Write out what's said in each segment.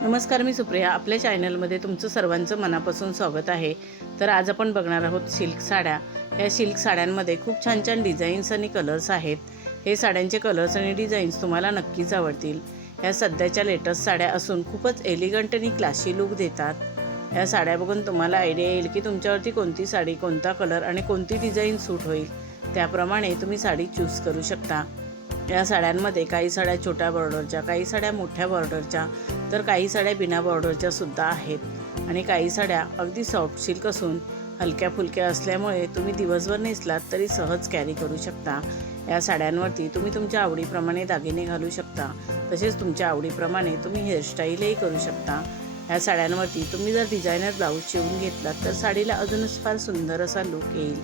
नमस्कार, मी सुप्रिया. आपल्या चॅनलमध्ये तुमचं सर्वांचं मनापासून स्वागत आहे. तर आज आपण बघणार आहोत सिल्क साड्या. या सिल्क साड्यांमध्ये खूप छान छान डिझाईन्स आणि कलर्स आहेत. हे साड्यांचे कलर्स आणि डिझाईन्स तुम्हाला नक्कीच आवडतील. या सध्याच्या लेटेस्ट साड्या असून खूपच एलिगंट आणि क्लासी लुक देतात. या साड्या बघून तुम्हाला आयडिया येईल की तुमच्यावरती कोणती साडी, कोणता कलर आणि कोणती डिझाईन सूट होईल. त्याप्रमाणे तुम्ही साडी चूज करू शकता. या साड्यांमध्ये काही साड्या छोट्या बॉर्डरच्या, काही साड्या मोठ्या बॉर्डरच्या, तर काही साड्या बिना बॉर्डरच्या सुद्धा आहेत. आणि काही साड्या अगदी सॉफ्ट सिल्क असून हलक्या फुलक्या असल्यामुळे तुम्ही दिवसभर नेसलात तरी सहज कॅरी करू शकता. या साड्यांवरती तुम्ही तुमच्या आवडीप्रमाणे दागिने घालू शकता. तसेच तुमच्या आवडीप्रमाणे तुम्ही हेअरस्टाईलही करू शकता. या साड्यांवरती तुम्ही जर डिझायनर ब्लाऊज शिवून घेतलात तर साडीला अजूनच फार सुंदर असा लुक येईल.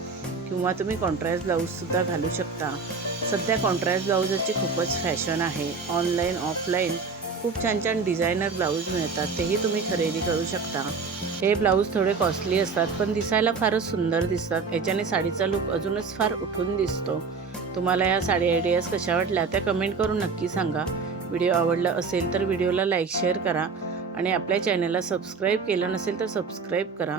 किंवा तुम्ही कॉन्ट्रास्ट ब्लाऊजसुद्धा घालू शकता. सध्या कॉन्ट्रास्ट ब्लाऊजची खूपच फॅशन आहे. ऑनलाईन ऑफलाईन खूप छान छान डिझायनर ब्लाऊज मिळतात, तेही तुम्ही खरेदी करू शकता. हे ब्लाऊज थोडे कॉस्टली असतात पण दिसायला फारच सुंदर दिसतात. याच्याने साडीचा लुक अजूनच फार उठून दिसतो. तुम्हाला या साडी आयडियाज कशा वाटल्या त्या कमेंट करून नक्की सांगा. व्हिडिओ आवडला असेल तर व्हिडिओला लाईक शेअर करा आणि आपल्या चॅनलला सबस्क्राईब केलं नसेल तर सबस्क्राईब करा.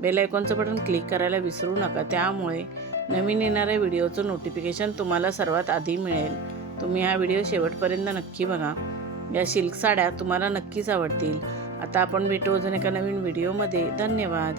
बेल आयकॉनचं बटन क्लिक करायला विसरू नका. त्यामुळे नवीन येणाऱ्या व्हिडिओचं नोटिफिकेशन तुम्हाला सर्वात आधी मिळेल. तुम्ही हा व्हिडिओ शेवटपर्यंत नक्की बघा. या सिल्क साड्या तुम्हाला नक्कीच आवडतील. आता आपण भेटू अजून एका नवीन व्हिडिओमध्ये. धन्यवाद.